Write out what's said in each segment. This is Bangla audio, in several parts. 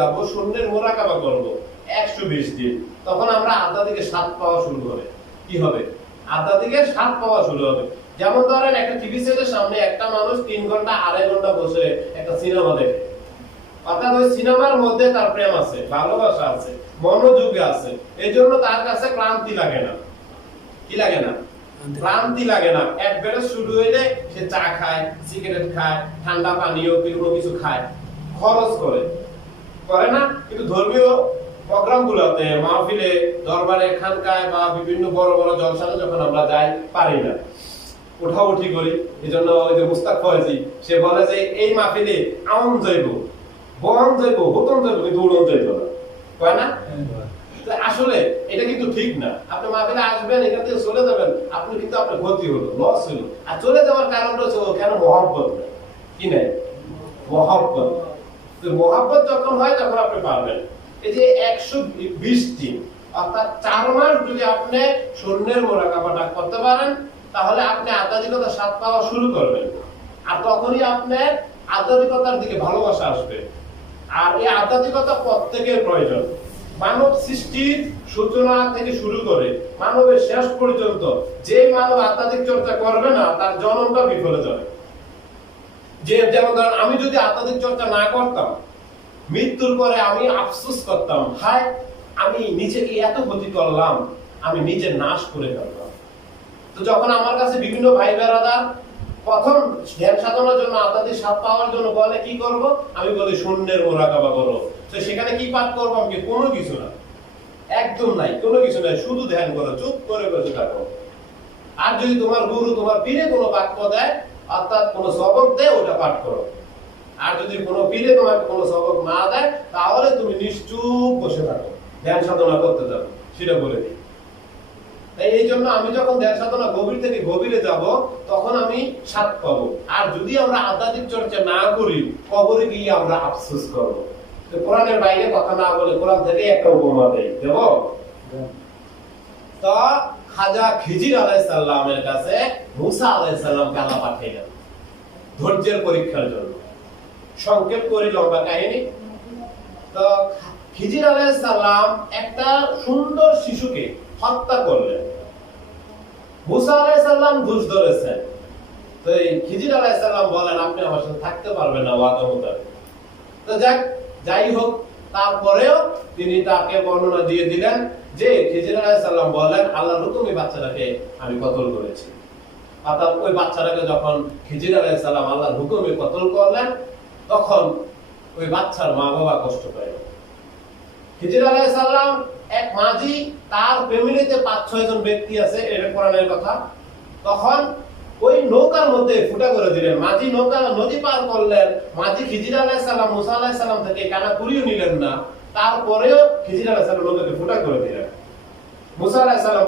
যাব শূন্যের মোরাকাবা করব, একশো বিশ দিন। তখন আমরা আধা থেকে সাত পাওয়া শুরু হবে। কি হবে? আধা থেকে সাত পাওয়া শুরু হবে। যেমন ধরেন, একটা টিভি সেটের সামনে একটা মানুষ তিন ঘণ্টা, আড়াই ঘণ্টা বসে একটা সিনেমা দেখে। অর্থাৎ ওই সিনেমার মধ্যে তার প্রেম আছে, ভালোবাসা আছে, মনোযোগ আছে। এই জন্য তার কাছে ক্লান্তি লাগে না। কি লাগে না? ক্লান্তি লাগে না। একবারে শুরু হইলে সে চা খায়, সিগারেট খায়, ঠান্ডা পানীয় কিছু খায়। খরচ করে। করে না, কিন্তু ধর্মীয় প্রোগ্রাম গুলোতে মাহফিলে, দরবারে, খানকায় বা বিভিন্ন বড় বড় জলসানে যখন আমরা যাই, পারি না। উঠা উঠি করি এই জন্য ওই যে মুস্তাক ফয়েজি, সে বলে যে, এই মাহফিলে আমন যাইব বন যাইব হুতন যাইব কিন্তু উড়ন যাইব না। কয় না? আসলে এটা কিন্তু ঠিক না। আপনি মাহফিলে আসবেন, এখান থেকে চলে যাবেন, আপনি কিন্তু আপনার ক্ষতি হলো লস হলো। আর চলে যাওয়ার কারণটা হচ্ছে ওখানে মহব্বত কি নাই? মহব্বত মহব্বত যখন হয়, তখন আপনি পারবেন। এই যে একশো বিশ দিন অর্থাৎ চার মাস যদি আপনি শূন্যের মোরাকাবাটা করতে পারেন, তাহলে আপনি আধ্যাত্মিকতার স্বাদ পাওয়া শুরু করবেন। আর তখনই আপনার আধ্যাত্মিকতার দিকে ভালোবাসা আসবে। আর এই আধ্যাত্মিকতা প্রত্যেকের প্রয়োজন। মানব সৃষ্টির সূচনা থেকে শুরু করে মানবের শেষ পর্যন্ত যে মানব আধ্যাত্মিক চর্চা করবে না, তার জনমটা বিফলে যাবে। যে যেমন ধরেন আমি যদি আধ্যাত্মিক চর্চা না করতাম, মৃত্যুর পরে আমি আফসোস করতাম, হায়, আমি নিজেকে এত ক্ষতি করলাম, আমি নিজে নাশ করে ফেললাম। তো যখন আমার কাছে বিভিন্ন ভাই বেড়াদা প্রথম ধ্যান সাধনার জন্য আধ্যাত্মিক স্বাদ পাওয়ার জন্য বলে, কি করব? আমি বলি, শূন্যের মোরাকাবা করো। তো সেখানে কি পাঠ করব আমি? কোনো কিছু না। একদম নাই, কোনো কিছু নাই, শুধু ধ্যান করো, চুপ করে বসে থাকো। আর যদি তোমার গুরু তোমার পীরে কোনো বাক্য দেয় অর্থাৎ কোনো সবক দেয় ওটা পাঠ করো। আর যদি কোনো পীরে তোমাকে কোনো সবক না দেয় তাহলে তুমি নিশ্চুপ বসে থাকো। ধ্যান সাধনা করতে যাবে সেটা বলে দিই। তাই এই জন্য আমি যখন ধ্যান সাধনা গভীর থেকে গভীরে যাব তখন আমি স্বাদ পাবো। আর যদি আমরা আধ্যাত্মিক চর্চা না করি কবরে গিয়ে আমরা আফসোস করব। কোরআনের বাইরে কথা না বলে কোরআন থেকে একটা উপমা দেয় দেব? তো খাজা খিজির আলাইসাল্লামের কাছে মুসা আলাইসাল্লামকে আল্লাহ পাঠিয়ে গেল ধৈর্যের পরীক্ষার জন্য। সংক্ষেপ করি, লম্বা কাহিনী। তো খিজির আলাইসাল্লাম একটা সুন্দর শিশুকে হত্যা করলেন। মুসা আলাইসাল্লাম ঘুষ ধরেছেন। তো এই খিজির আলাইসাল্লাম বলেন, আপনি আমার সাথে থাকতে পারবেন না ওয়াদা তো যাক, যাই হোক, তারপরেও তিনি তাকে বর্ণনা দিয়ে দিলেন। যে আল্লাহর হুকুমে বাচ্চাটাকে আমি কতল করেছি। অর্থাৎ ওই বাচ্চাটাকে যখন আল্লাহর হুকুমে কতল করলেন, তখন ওই বাচ্চার মা বাবা কষ্ট এক মাঝি, তার ফ্যামিলিতে পাঁচ, ছয় জন ব্যক্তি আছে, এটা কোরআনের কথা। তখন ওই নৌকার মধ্যে ফুটা করে দিলেন। মাঝি নৌকা নদী পার করলেন। মাঝি খিজির আলাইসাল্লাম মুসা থেকে কানা কুড়িয়ে নিলেন না। তারপরেও করে দিলেন।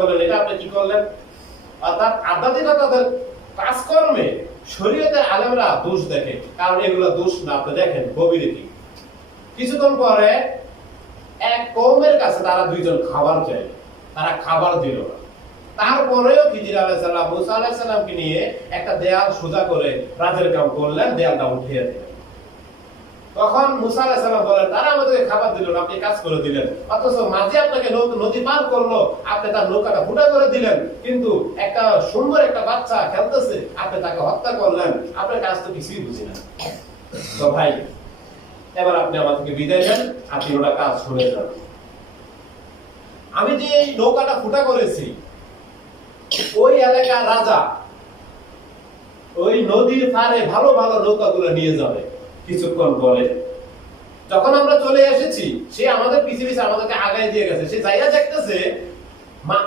বললেন, এটা আপনি কি করলেন? আধ্যাত্মিকতাদের কাজকর্মে শরীয়তের আলেমরা দোষ দেখে। কারণ এগুলো দোষ না, আপনি দেখেন কিছুক্ষণ পরে এক কৌমের কাছে তারা দুইজন খাবার চাই তারা খাবার দিল তারপরেও খিজির আলাইসাল্লাম মুসা আলাইসাল্লামকে নিয়ে একটা দেয়াল সোজা করে রাজের কাম করলেন, দেয়ালটা উঠিয়ে দিলেন। তখন মুসা আলাইসাল্লাম বলেন তারা আমাদেরকে খাবার দিল না, আপনি কাজ করে দিলেন। অথচ মাঝে আপনাকে নদী পার করল, আপনি তার নৌকাটা ফুটা করে দিলেন। কিন্তু একটা সুন্দর একটা বাচ্চা খেলতেছে, আপনি তাকে হত্যা করলেন। আপনার কাজ তো কিছুই বুঝি না। তো ভাই, এবার আপনি আমাদেরকে বিদায় দেন আপনি ওটা কাজ শুনে যান। আমি যে এই নৌকাটা ফুটা করেছি, ওই এলাকার রাজা ওই নদীর পারে ভালো ভালো নৌকাগুলো নিয়ে যাবে। কিছুক্ষণ পরে। যখন আমরা চলে এসেছি, সে আমাদের পিছিয়ে আমাদেরকে আগায় দিয়ে গেছে। সে যাইয়া দেখতেছে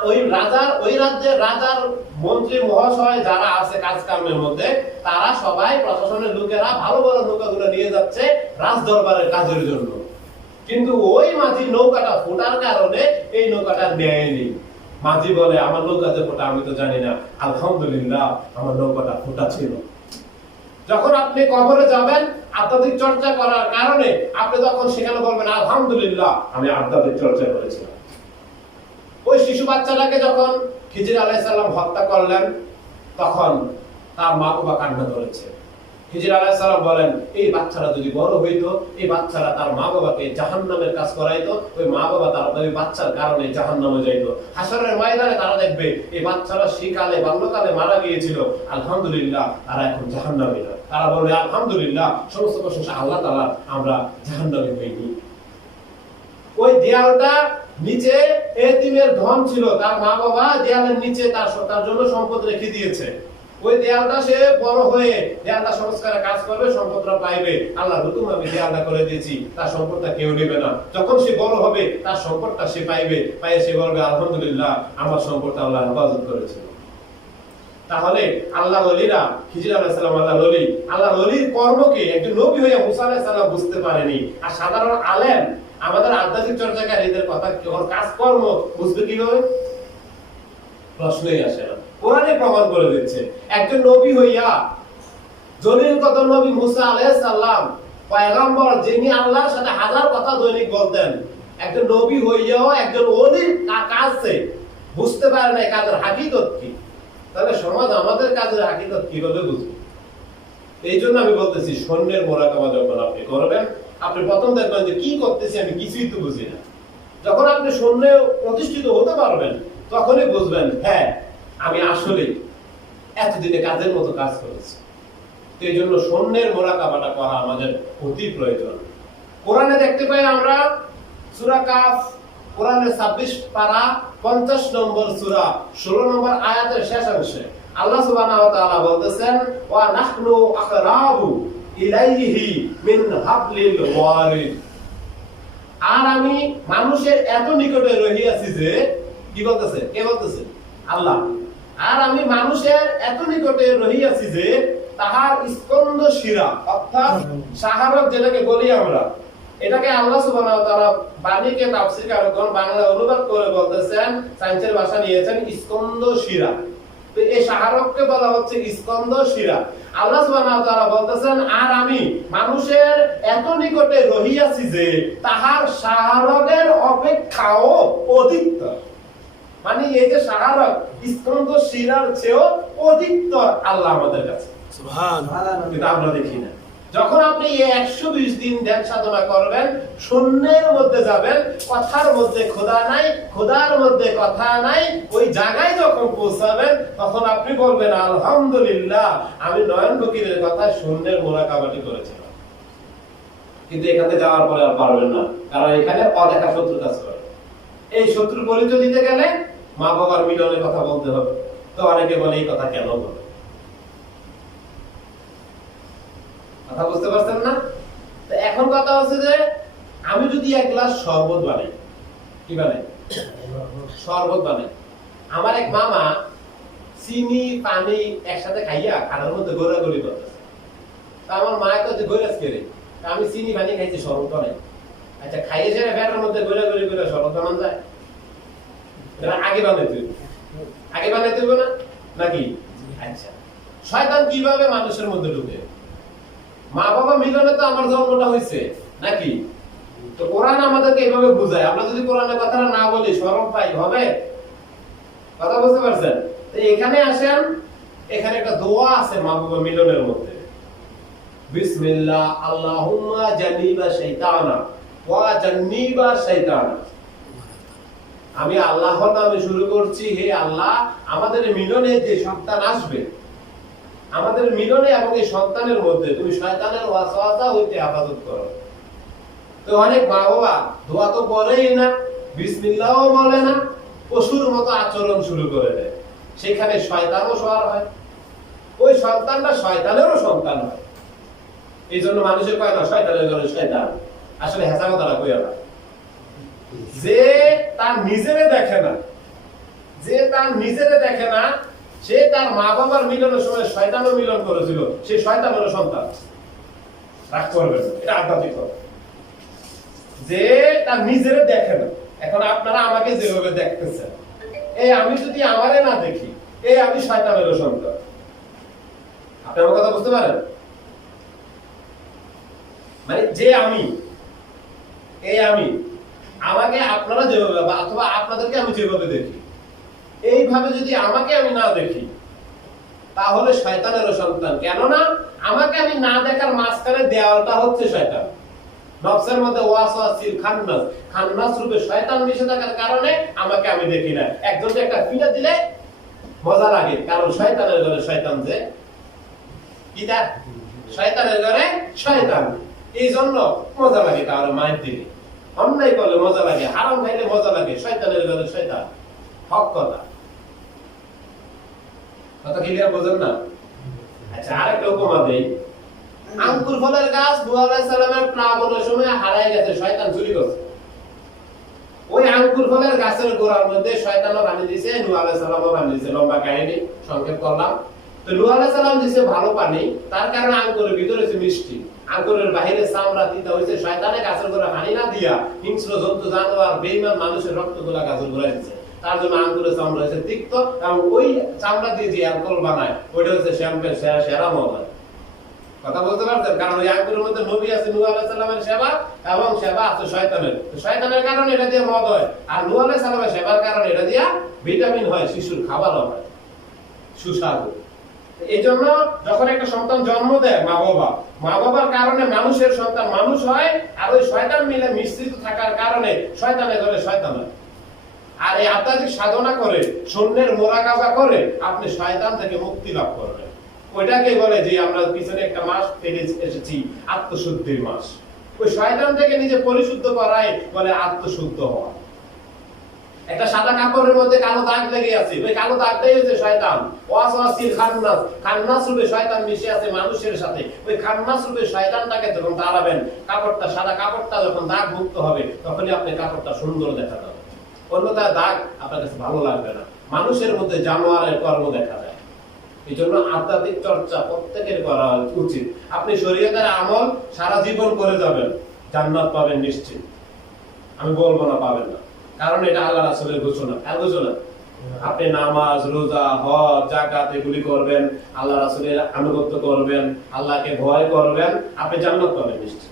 ওই রাজার, ওই রাজ্যের রাজার মন্ত্রী, মহাশয় যারা আছে কাজ কর্মের মধ্যে, তারা সবাই প্রশাসনের লোকেরা ভালো ভালো নৌকাগুলো নিয়ে যাচ্ছে রাজ দরবারের কাজের জন্য। কিন্তু ওই মাঝি নৌকাটা ফোটার কারণে এই নৌকাটা নেয়নি মাঝি বলে, আমার নৌকাতে ফোটা, আমি তো জানি না। আলহামদুলিল্লাহ, আমার নৌকাটা ফোটা ছিল। যখন আপনি কবরে যাবেন, আধ্যাত্মিক চর্চা করার কারণে আপনি তখন সেখানে বলবেন, আলহামদুলিল্লাহ, আমি আধ্যাত্মিক চর্চা করেছিলাম। ওই শিশু বাচ্চাটাকে যখন খিজির আলাইসাল্লাম হত্যা করলেন, তখন তার মা বাবা কান্না ধরেছে। হিজর আলাইহিস সালাম বলেন, এই বাচ্চারা যদি বড় হইতো, এই বাচ্চারা তার মা বাবাকে জাহান্নামের কাজ করাইতো, ওই মা বাবা তার, ওই বাচ্চার কারণে জাহান্নামে যাইতো। হাসরের ময়দানে তারা দেখবে, এই বাচ্চারা শিকালে, বাল্যকালে মারা গিয়েছিল। আলহামদুলিল্লাহ, তারা এখন জাহান্নামে না তারা বলবে, আলহামদুলিল্লাহ, সমস্ত প্রশংসা আল্লাহ তাআলা, আমরা জাহান্নামে হইনি ওই দেয়ালটা নিচে এতিমের ধন ছিল, তার মা বাবা দেয়ালের নিচে তার তার জন্য সম্পদ রেখে দিয়েছে। ওই দেয়ালটা সে বড় হয়ে দেয়ালটা সংস্কারে কাজ করবে, সম্পদটা পাইবে। আল্লাহ হুকুম আমি দেয়ালটা করে দিয়েছি, তার সম্পদটা কেউ নেবে না। যখন সে বড় হবে, তার সম্পদটা সে পাইবে। পাইয়ে সে বলবে, আলহামদুলিল্লাহ, আমার সম্পদটা আল্লাহ হেফাজত করেছিল তাহলে আল্লাহ ওলিরা খিজির আলাইহিস সালাম আল্লাহ ওলি আল্লাহ ওলির কর্মকে একজন নবী হয়ে মুসা আলাইহিস সালাম বুঝতে পারেনি। আর সাধারণ আলেম, আমাদের আধ্যাত্মিক চর্চাকারীদের কথা ওর কাজকর্ম বুঝবে কীভাবে? প্রশ্নই আসে না। কোরআনে প্রমাণ করে দিচ্ছে, একজন নবী হইয়া জলিল কত নবী মুসা আলাইহিস সালাম পয়গম্বর যিনি আল্লাহর সাথে হাজার কথা দৈনিক বলতেন, একজন নবী হইয়াও একজন ওলির কা- কাজে বুঝতে পারে না কাজের হাকিকত কি। তাহলে সমাজ আমাদের কাজের হাকিকত কীভাবে বুঝবে এই জন্য আমি বলতেছি, সৈন্যের মোরাকামা যখন আপনি করবেন, আপনি প্রথম দেখবেন যে কি করতেছি আমি কিছুই তো বুঝি না। যখন আপনি সৈন্যে প্রতিষ্ঠিত হতে পারবেন, তখনই বুঝবেন হ্যাঁ আমি আসলে এতদিনে কাজের মতো কাজ করেছি। এই জন্য সৈন্যের মোরাকামাটা করা আমাদের অতি প্রয়োজন। কোরআনে দেখতে পাই আমরা, সূরা কাফ কোরআনের 26 পারা 50 নম্বর সূরা 16 নম্বর আয়াতের শেষ অংশে আল্লাহ তাআলা বলতেছেন ওয়া নাহনু আকরাবু ইলাইহি মিন হাবলিল ওয়ারিদ। আর আমি মানুষের এত নিকটে রহিয়াছি যে কি বলতেছে? কে বলতেছে? আল্লাহ। আর আমি মানুষের এত নিকটে রহিয়াছি যে তাহার স্কন্দ শিরা অর্থাৎ সাহারক যেটাকে বলি আমরা এটাকে আল্লাহ সুবহানাহু ওয়া তাআলা বাণীকে তাফসীর কারকগণ বাংলা অনুবাদ করে বলতেছেন সায়েন্সের ভাষা নিয়েছেন স্কন্দ শিরা। তো এই সাহারককে বলা হচ্ছে স্কন্দ শিরা। আল্লাহ সুবহানাহু ওয়া তাআলা বলতেছেন আর আমি মানুষের এত নিকটে রহিয়াছি যে তাহার সাহারকের অপেক্ষাও অধিক মানে এই যে সাহারক স্কন্দ শিরার চেয়েও অধিকতর আল্লাহ আমাদের কাছে। সুবহান কিন্তু আমরা দেখি না। যখন আপনি একশো বিশ দিন ধ্যান সাধনা করবেন, শূন্যের মধ্যে যাবেন, কথার মধ্যে খোদা নাই, খোদার মধ্যে কথা নাই, ওই জায়গায় যখন পৌঁছাবেন, তখন আপনি বলবেন, আলহামদুলিল্লাহ, আমি নয়ন ফকিরের কথা শূন্যের মোরাকাবাটি করেছিলাম। কিন্তু এখানে যাওয়ার পরে আর পারবেন না, কারণ এখানে অদেখা শত্রু কাজ করে। এই শত্রুর পরিচয় দিতে গেলে মা বাবার মিলনের কথা বলতে হবে। তো অনেকে বলে, এই কথা কেন বলে? কথা বুঝতে পারছেন না? তো এখন কথা হচ্ছে যে, আমি যদি এক গ্লাস শরবত বানাই, কি বানাই? শরবত বানাই। আমার এক মামা চিনি, পানি একসাথে খাইয়া খানার মধ্যে গোড়াগড়ি করতেছে। তা আমার মা তো যে গৈরাজ তা আমি চিনি, পানি খাইছি, শরবত বানাই। আচ্ছা খাইয়ে সেটা ফ্যাটের মধ্যে গোড়াগড়ি করে শরবত বানান যায়? এটা আগে বানাইতে হইবে। আগে বানাই হইবে না? নাকি? আচ্ছা। শয়তান কীভাবে মানুষের মধ্যে ঢুকে? মা বাবা মিলনে তো আমার জন্মটা হয়েছে, নাকি? তো কোরআন আমাদেরকে এইভাবে বুঝায়। আমরা যদি কোরআনের কথাটা না বলি শরম পাই, হবে? কথা বুঝতে পারছেন? এখানে আসেন, এখানে একটা দোয়া আছে মা বাবা মিলনের মধ্যে। বিসমিল্লাহ, আল্লাহুম্মা জান্নিবা শাইতানা, ওয়া জান্নিবা শাইতানা। আমি আল্লাহর নামে শুরু করছি, হে আল্লাহ, আমাদের মিলনে যে সন্তান আসবে আমাদের মিলনে এবং এই সন্তানের মধ্যে তুমি শয়তানের ওয়াসওয়াসা হইতে হেফাজত করো। তো অনেক মা বাবা দোয়া তো বলেই না, বিসমিল্লাহও বলে না, পশুর মতো আচরণ শুরু করে দেয়। সেখানে শয়তানও সবার হয়। ওই সন্তানটা শয়তানেরও সন্তান হয়। এই জন্য মানুষের কয় না, শয়তানের ঘরে শয়তান। আসলে হেসা কথাটা কইয়া না। যে তার নিজেরে দেখে না, যে তার নিজেরে দেখে না সে তার মা বাবার মিলনের সময় শয়তানও মিলন করেছিল, সে শয়তানেরও সন্তান। রাগ করবেন এটা আধ্যাত্মিক যে তার নিজেরে দেখে না, এখন আপনারা আমাকে যেভাবে দেখতেছেন, এই আমি যদি আমারে না দেখি, এই আমি শয়তানেরও সন্তান। আপনি আমার কথা বুঝতে পারেন? মানে যে আমি, এই আমি, আমাকে আপনারা যেভাবে অথবা আপনাদেরকে আমি যেভাবে দেখি এইভাবে যদি আমাকে আমি না দেখি, তাহলে শয়তানেরও সন্তান। কেননা, আমাকে আমি না দেখার মাঝখানে দেওয়ালটা হচ্ছে শয়তান। নফসের মধ্যে ওয়াসওয়াসিল খান্নাস। খান্নাস রূপে শয়তান মিশে থাকার কারণে আমাকে আমি দেখি না। একজনকে একটা ফিটা দিলে মজা লাগে, কারণ শয়তানের ঘরে শয়তান যে? কিটা শয়তানের ঘরে শয়তান। এই জন্য মজা লাগে কারও মায়ের দিকে। অন্যায় করলে মজা লাগে, হারাম খাইলে মজা লাগে, শয়তানের ঘরে শয়তান। হক কথা। কথা ক্লিয়ার বোঝেন না? আচ্ছা আরেকটা উপমা দেই। আঙ্কুর ফলের গাছ সালামের সময় গেছে, শয়তান চুরি করছে। ওই আঙ্কুর ফলের গাছের গোড়ার মধ্যে শয়তানও দিছে সালামও দিছে লম্বা কাহিনী, সংক্ষেপ করলাম। তো সালাম দিছে ভালো পানি, তার কারণে আঙ্কুরের ভিতরে হচ্ছে মিষ্টি। আঙ্কুরের বাহিরে চামড়া দিতে হয়েছে, শয়তানে গাছের গোড়া পানি না দিয়া হিংস্র জন্তু, জানোয়ার বেইমান মানুষের রক্ত রক্তগুলা গাছের গোড়ায় দিছে। তার জন্য আঙ্গুরের চামড়া হচ্ছে তিক্ত এবং ওই চামড়া দিয়ে যে অ্যালকোহল বানায়, ওইটা হচ্ছে শ্যাম্পেন সেরা মদ হয় কথা বলতে পারছেন? কারণ ওই আঙ্গুরের মধ্যে নবী আছে, নূহ আলাইহিস সালামের সেবা এবং সেবা আছে শয়তানের। শয়তানের কারণে এটা দিয়ে মদ হয়। আর নূহ আলাইহিস সালামের সেবার কারণে এটা দিয়ে ভিটামিন হয়, শিশুর খাবারও হয়। সুস্বাদু। এই জন্য যখন একটা সন্তান জন্ম দেয়, মা বাবা, মা বাবার কারণে মানুষের সন্তান মানুষ হয়, আর ওই শয়তান মিলে মিশ্রিত থাকার কারণে শয়তানের ঘরে শয়তান হয়। আর এই আধ্যাত্মিক সাধনা করে, শূন্যের মোরাকাবা করে, আপনি শয়তান থেকে মুক্তি লাভ করবেন। ওইটাকে বলে যে আমরা পিছনে একটা মাস পেরে এসেছি, আত্মশুদ্ধির মাস। ওই শয়তান থেকে নিজে পরিশুদ্ধ করাই বলে আত্মশুদ্ধ হওয়া। একটা সাদা কাপড়ের মধ্যে কালো দাগ লেগে আছে। ওই কালো দাগটাই হচ্ছে শয়তান। ওয়াসওয়াসিল খান্নাস। খান্নাস রূপে শয়তান মিশে আছে মানুষের সাথে। ওই খান্নাস রূপে শয়তানটাকে যখন তাড়াবেন, কাপড়টা, সাদা কাপড়টা যখন দাগ মুক্ত হবে, তখনই আপনি কাপড়টা সুন্দর দেখা যাবে। অন্যথায় দাগ আপনার কাছে ভালো লাগবে না। মানুষের মধ্যে জানোয়ারের কর্ম দেখা যায় এই জন্য আধ্যাত্মিক চর্চা প্রত্যেকের করা উচিত। আপনি শরীয়তের আমল সারা জীবন করে যাবেন। জান্নাত পাবেন নিশ্চিত। আমি বলব না পাবেন না। কারণ এটা আল্লাহ রাসূলের ঘোষণা। কার ঘোষণা? আপনি নামাজ, রোজা, হজ জাকাত এগুলি করবেন, আল্লাহ রাসূলের আনুগত্য করবেন, আল্লাহকে ভয় করবেন, আপনি জান্নাত পাবেন নিশ্চিত।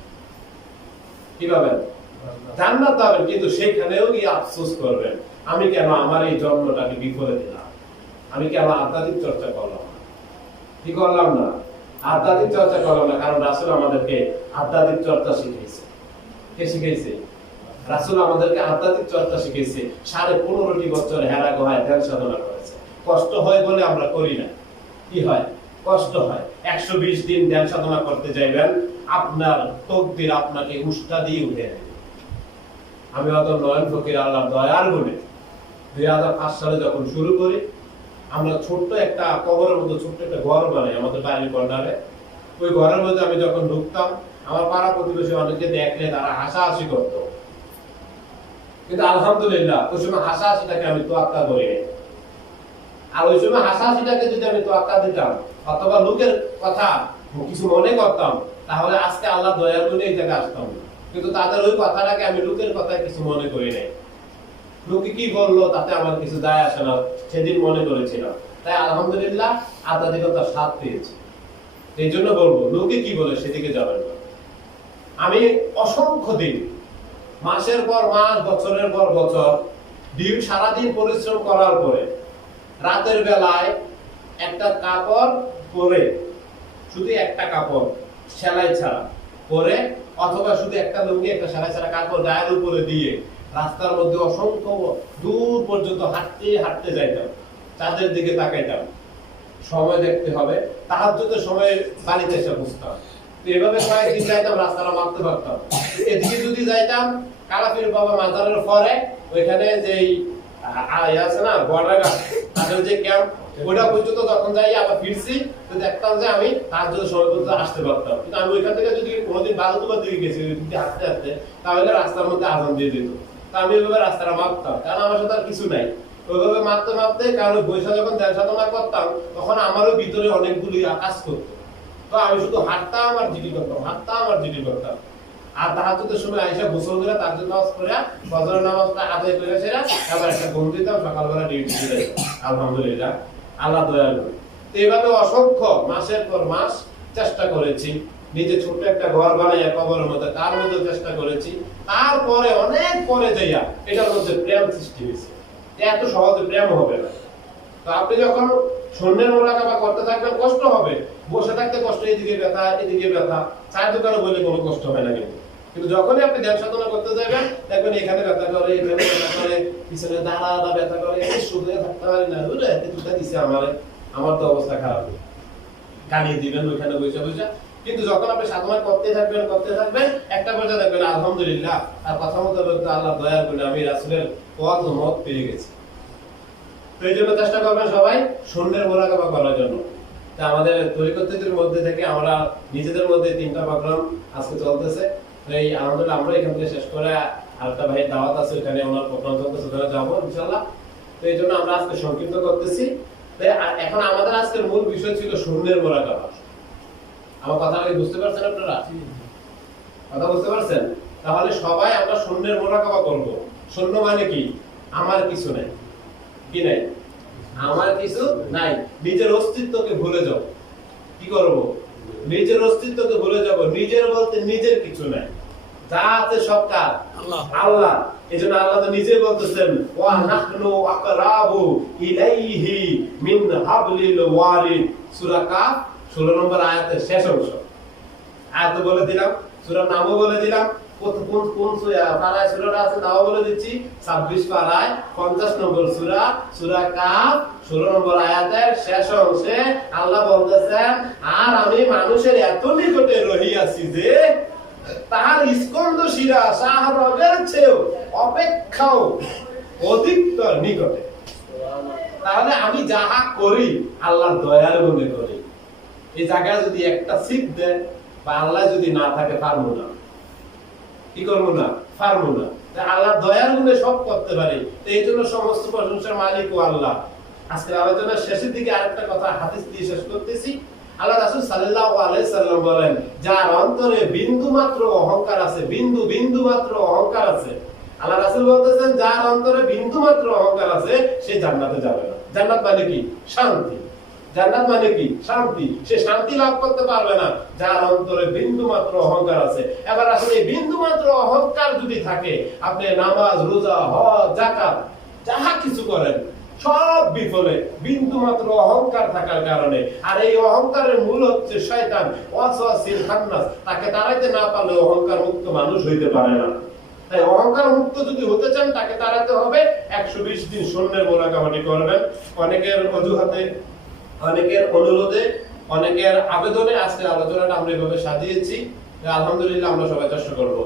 কি পাবেন? জান্নাত পাবেন কিন্তু সেখানেও গিয়ে আফসোস করবেন, আমি কেন আমার এই জন্মটাকে বিফলে দিলাম? আমি কেন আধ্যাত্মিক চর্চা করলাম কি করলাম না? আধ্যাত্মিক চর্চা করলাম না, কারণ রাসূল আমাদেরকে আধ্যাত্মিক চর্চা শিখিয়েছে। কে শিখিয়েছে? রাসূল আমাদেরকে আধ্যাত্মিক চর্চা শিখিয়েছে। সাড়ে পনেরোটি বছর হেরা গোহায় ধ্যান সাধনা করেছে। কষ্ট হয় বলে আমরা করি না। কি হয়? কষ্ট হয়। একশো বিশ দিন ধ্যান সাধনা করতে যাইবেন, আপনার তকদির আপনাকে উষ্টা দিয়ে উঠে নেবে। আমি অত নয়ন ফকির আল্লাহ দয়ার গুণে দুই হাজার পাঁচ সালে যখন শুরু করি, আমরা ছোট্ট একটা কবরের মতো ছোট্ট একটা ঘর বানাই আমাদের বাড়ির কর্নারে ওই ঘরের মধ্যে আমি যখন ঢুকতাম, আমার পাড়া প্রতিবেশী অনেকে দেখলে তারা হাসাহাসি করতো কিন্তু আলহামদুলিল্লাহ, ওই সময় হাসাহাসিটাকে আমি তোয়াক্কা করি। আর ওই সময় হাসাহাসিটাকে যদি আমি তোয়াক্কা দিতাম, অথবা লোকের কথা কিছু মনে করতাম, তাহলে আজকে আল্লাহ দয়ার গুণে এই জায়গায় আসতাম না। কিন্তু তাদের ওই কথাটাকে আমি লোকের কথায় কিছু মনে করি নাই। লোকে কি বলল তাতে আমার কিছু যায় আসে না, সেদিন মনে করেছিলাম তাই আলহামদুলিল্লাহ আধ্যাত্মিকতার স্বাদ পেয়েছি। এই জন্য বলব, লোকে কি বলে সেদিকে যাবেন না। আমি অসংখ্য দিন, মাসের পর মাস, বছরের পর বছর, দিন, সারাদিন পরিশ্রম করার পরে, রাতের বেলায় একটা কাপড় পরে, শুধু একটা কাপড়, সেলাই ছাড়া, পরে অথবা শুধু একটা লুঙ্গি একটা সারা ছাড়া কাপড় গায়ের উপরে দিয়ে রাস্তার মধ্যে অসংখ্য দূর পর্যন্ত হাঁটতে হাঁটতে যাইতাম, চাঁদের দিকে তাকাইতাম। সময় দেখতে হবে তাহার জন্য সময় বাড়িতে এসে বুঝতাম তো এভাবে কয়েকদিন যাইতাম, রাস্তাটা মাপতে পারতাম। এদিকে যদি যাইতাম, কালাফির বাবা মাজারের পরে ওইখানে যেই ইয়ে আছে না, বর্ডার তাদের যে ক্যাম্প ওটা পর্যন্ত যখন যাই, আবার ফিরছি, তো দেখতাম যে আমি তার জন্য পর্যন্ত আসতে পারতাম। কিন্তু আমি ওইখান থেকে যদি কোনোদিন বালুতুবার দিকে গেছি দিকে হাঁটতে হাঁটতে, তাহলে রাস্তার মধ্যে আজান দিয়ে দিত। তা আমি ওইভাবে রাস্তাটা মাপতাম। কারণ আমার সাথে আর কিছু নাই। ওইভাবে মাপতে মাপতে কারণ বৈশা যখন ধ্যান সাধনা করতাম, তখন আমারও ভিতরে অনেকগুলি আকাশ করতো। তো আমি শুধু হাঁটতাম আর জিডি করতাম, হাঁটতাম আর জিডি করতাম। আর তাহাজ্জুদের সময় আয়েশা গোসল করে তার জন্য নামাজ পড়ে ফজর নামাজটা আদায় করে সেরা, আবার একটা ঘুম দিতাম, সকালবেলা ডিউটি যেতাম। আলহামদুলিল্লাহ। আল্লাহ দয়ালু এইভাবে অসংখ্য মাসের পর মাস চেষ্টা করেছি। নিজে ছোট একটা ঘর বানাইয়া কবরের মধ্যে তার মধ্যে চেষ্টা করেছি। তারপরে অনেক পরে যাইয়া এটার মধ্যে প্রেম সৃষ্টি হয়েছে। এত সহজে প্রেম হবে না। তো আপনি যখন শূন্যের মোরাকাবা করতে থাকবেন, কষ্ট হবে। বসে থাকতে কষ্ট, এদিকে ব্যথা এদিকে ব্যথা। চায়ের দোকানে বলে কোনো কষ্ট হয় না কিন্তু। কিন্তু যখনই আপনি ধ্যান সাধনা করতে যাবেন, দেখবেন এখানে ব্যথা করে, এখানে ব্যথা করে, পিছনে দাঁড়া দাঁড়া ব্যথা করে, এই শুধু থাকতে পারি না। বুঝলে এত দুটা দিছে আমার। আমার তো অবস্থা খারাপ। কানিয়ে দিবেন, ওইখানে বসে বসে কিন্তু যখন আপনি সাধনা করতে থাকবেন করতে থাকবেন, একটা পর্যায়ে দেখবেন, আলহামদুলিল্লাহ, আর কথা মতো বলতে আল্লাহ দয়ার করে আমি রাসুলের পথ মত পেয়ে গেছি। তো এই জন্য চেষ্টা করবেন সবাই শূন্যের মোরাকাবা করার জন্য। তা আমাদের তরিকত্রীদের মধ্যে থেকে আমরা নিজেদের মধ্যে তিনটা প্রোগ্রাম আজকে চলতেছে। এই আলহামদুলিল্লাহ আমরা এখান থেকে শেষ করে আরেকটা ভাইয়ের দাওয়াত আছে ওখানে ওনার প্রোগ্রাম চলতেছে ওখানে যাব ইনশাল্লাহ তো এই জন্য আমরা আজকে সংক্ষিপ্ত করতেছি। এখন আমাদের আজকের মূল বিষয় ছিল শূন্যের মোরাকাবা আমার কথা কি বুঝতে পারছেন আপনারা? কথা বুঝতে পারছেন? তাহলে সবাই আমরা শূন্যের মোরাকাবা করব। শূন্য মানে কি? আমার কিছু নাই। কি নাই? আমার কিছু নাই। নিজের অস্তিত্বকে ভুলে যাও। কি করব? নিজের অস্তিত্বকে ভুলে যাব নিজের বলতে নিজের কিছু নাই। যা আছে সব কার আল্লাহ। আল্লাহ। জন্য আল্লাহ তো নিজে বলতেছেন ওয়া নাহনু আকরাবু ইলাইহি মিন হাবলিল ওয়ারিদ। সূরা কাফ 16 নম্বর আয়াতের শেষ অংশ। আয়াত বলে দিলাম সূরার নামও বলে দিলাম কোন কোন পারায় সূরাটা আছে তাও বলে দিচ্ছি। 26 পারায় 50 নম্বর সূরা সূরা কাফ 16 নম্বর আয়াতের শেষ অংশে আল্লাহ বলতেছেন, আর আমি মানুষের এত নিকটে রহিয়াছি যে তার স্কন্দ শিরা শাহরগের চেয়েও অপেক্ষাও অধিকতর নিকটে। তাহলে আমি যাহা করি, আল্লাহর দয়ার গুণে করি। এই জায়গায় যদি একটা সিট দেয় বা আল্লাহ যদি না থাকে পারব না কি করব না? পারব না। তা আল্লাহর দয়ার গুণে সব করতে পারি। এই জন্য সমস্ত প্রশংসার মালিক ও আল্লাহ। আজকের আলোচনার শেষের দিকে আরেকটা কথা হাদিস দিয়ে শেষ করতেছি। আল্লাহ রাসূল সাল্লাম বলেন, যার অন্তরে বিন্দু মাত্র অহংকার আছে, বিন্দু বিন্দু মাত্র অহংকার আছে, আল্লাহ রাসূল বলতেছেন, যার অন্তরে বিন্দু মাত্র অহংকার আছে, সে জান্নাতে যাবে না। জান্নাত মানে কি? শান্তি। জান্নাত মানে কি? শান্তি। সে শান্তি লাভ করতে পারবে না। যার অন্তরে বিন্দু মাত্র অহংকার আছে। এবার আসলে বিন্দু মাত্র অহংকার যদি থাকে, আপনি নামাজ, রোজা, হজ, যাকাত, যাহা কিছু করেন, সব বিফলে বিন্দু মাত্র অহংকার থাকার কারণে। আর এই অহংকারের মূল হচ্ছে শয়তান, ওয়াসওয়াসিল খান্নাস তাকে তাড়াইতে না পারলে অহংকার মুক্ত মানুষ হইতে পারে না। তাই অহংকার মুক্ত যদি হতে চান, তাকে তাড়াতে হবে। একশো বিশ দিন শূন্যের মোলাকামাটি করবেন। অনেকের অজুহাতে অনেকের অনুরোধে অনেকের আবেদনে আজকের আলোচনাটা আমরা এভাবে সাজিয়েছি। আলহামদুলিল্লাহ আমরা সবাই চেষ্টা করব।